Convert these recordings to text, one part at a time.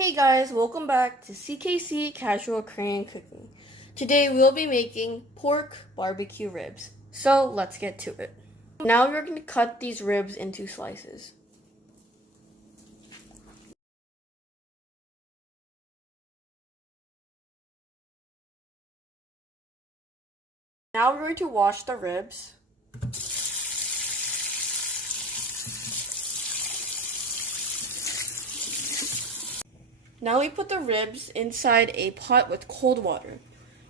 Hey guys, welcome back to CKC Casual Korean Cooking. Today we'll be making pork barbecue ribs. So let's get to it. Now we're going to cut these ribs into slices. Now we're going to wash the ribs. Now we put the ribs inside a pot with cold water.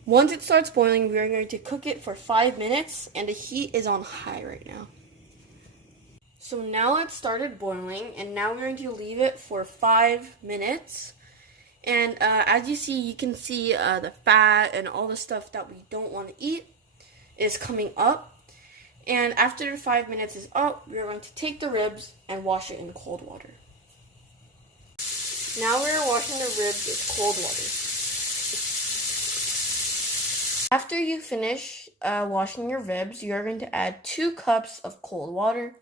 Once it starts boiling, we are going to cook it for 5 minutes, and the heat is on high right now. So now it started boiling, and now we're going to leave it for 5 minutes. And as you can see the fat and all the stuff that we don't want to eat is coming up. And after 5 minutes is up, we're going to take the ribs and wash it in cold water. Now we're washing the ribs with cold water. After you finish washing your ribs, you're going to add 2 cups of cold water,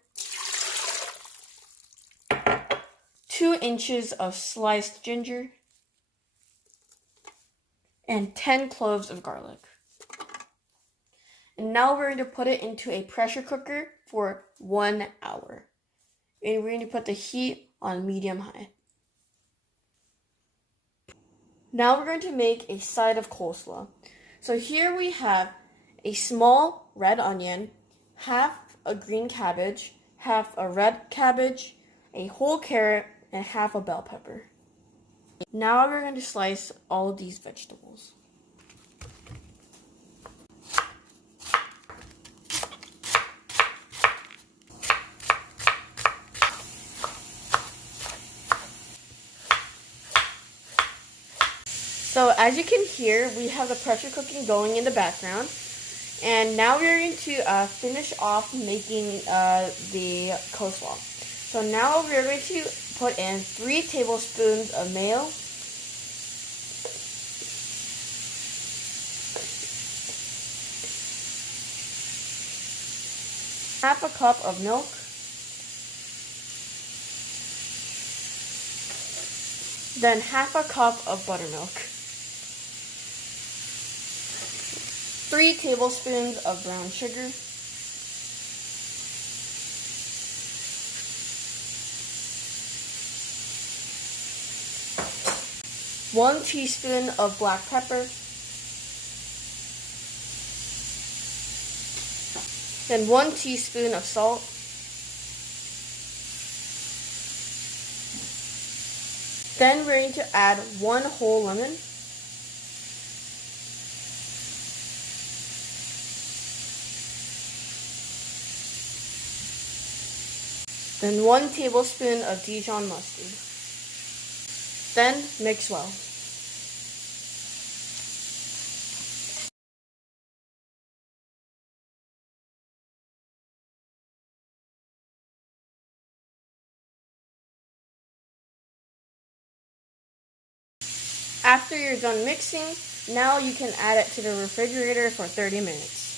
2 inches of sliced ginger, and 10 cloves of garlic. And now we're going to put it into a pressure cooker for 1 hour. And we're going to put the heat on medium-high. Now we're going to make a side of coleslaw. So here we have a small red onion, half a green cabbage, half a red cabbage, a whole carrot, and half a bell pepper. Now we're going to slice all of these vegetables. So as you can hear, we have the pressure cooking going in the background. And now we're going to finish off making the coleslaw. So now we're going to put in 3 tablespoons of mayo, half a cup of milk, then half a cup of buttermilk, 3 tablespoons of brown sugar, one teaspoon of black pepper, then 1 teaspoon of salt, then we're going to add 1 whole lemon, then 1 tablespoon of Dijon mustard. Then mix well. After you're done mixing, now you can add it to the refrigerator for 30 minutes.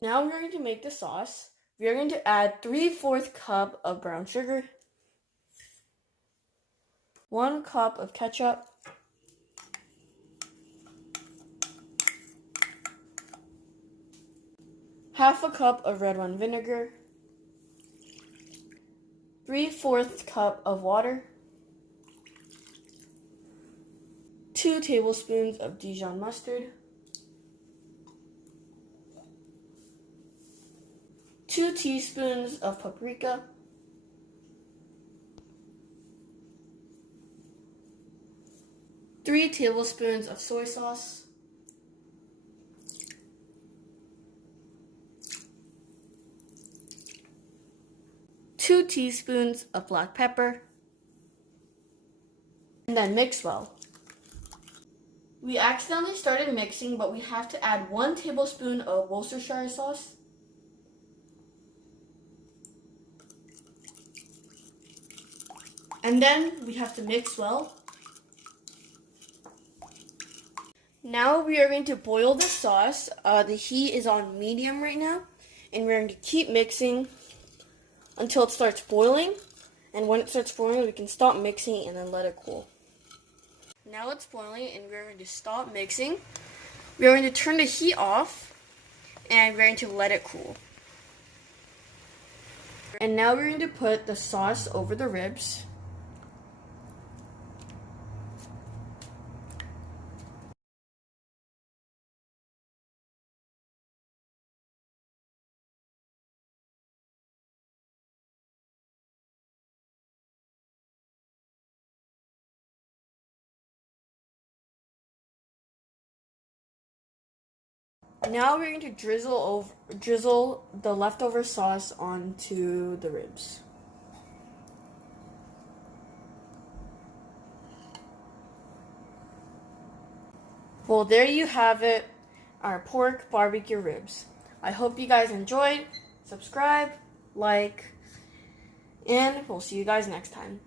Now we're going to make the sauce. We're going to add 3/4 cup of brown sugar, 1 cup of ketchup, half a cup of red wine vinegar, 3/4 cup of water, 2 tablespoons of Dijon mustard, 2 teaspoons of paprika, 3 tablespoons of soy sauce, 2 teaspoons of black pepper, and then mix well. We accidentally started mixing, but we have to add 1 tablespoon of Worcestershire sauce, and then we have to mix well. Now we are going to boil the sauce. The heat is on medium right now, and we're going to keep mixing until it starts boiling. And when it starts boiling, we can stop mixing and then let it cool. Now it's boiling and we're going to stop mixing. We're going to turn the heat off and we're going to let it cool. And now we're going to put the sauce over the ribs. Now we're going to drizzle the leftover sauce onto the ribs. Well, there you have it, our pork barbecue ribs. I hope you guys enjoyed. Subscribe, like, and we'll see you guys next time.